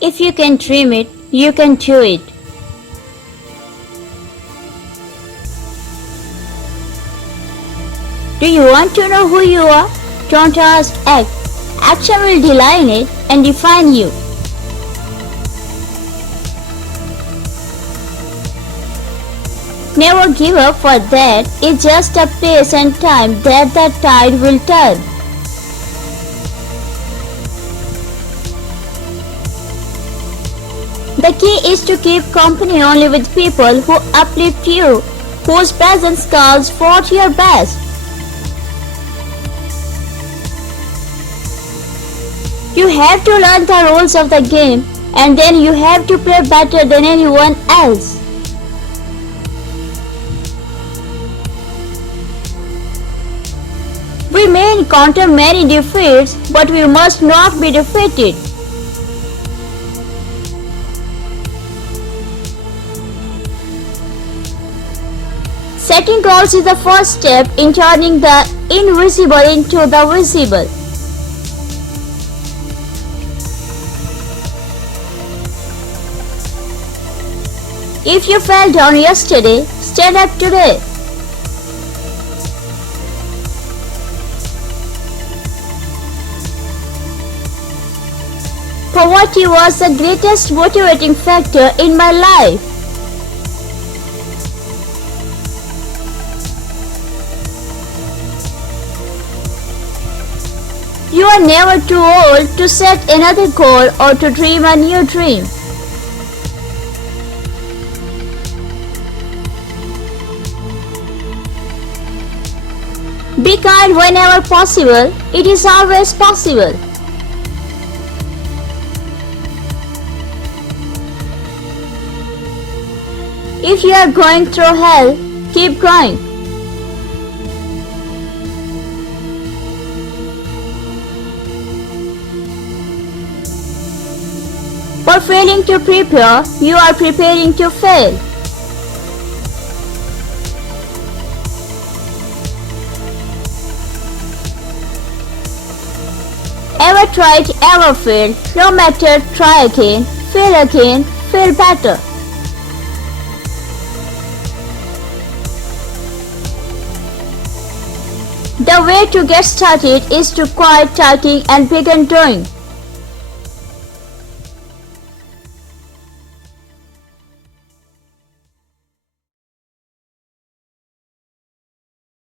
If you can dream it, you can do it. Do you want to know who you are? Don't ask, act. Action will define it and define you. Never give up, for that is just a pace and time that the tide will turn. The key is to keep company only with people who uplift you, whose presence calls forth your best. You have to learn the rules of the game, and then you have to play better than anyone else. We may encounter many defeats, but we must not be defeated. Setting goals is the first step in turning the invisible into the visible. If you fell down yesterday, stand up today. Poverty was the greatest motivating factor in my life. You are never too old to set another goal or to dream a new dream. Be kind whenever possible. It is always possible. If you are going through hell, keep going. For failing to prepare, you are preparing to fail. Ever tried, ever failed. No matter, try again, fail better. The way to get started is to quit talking and begin doing.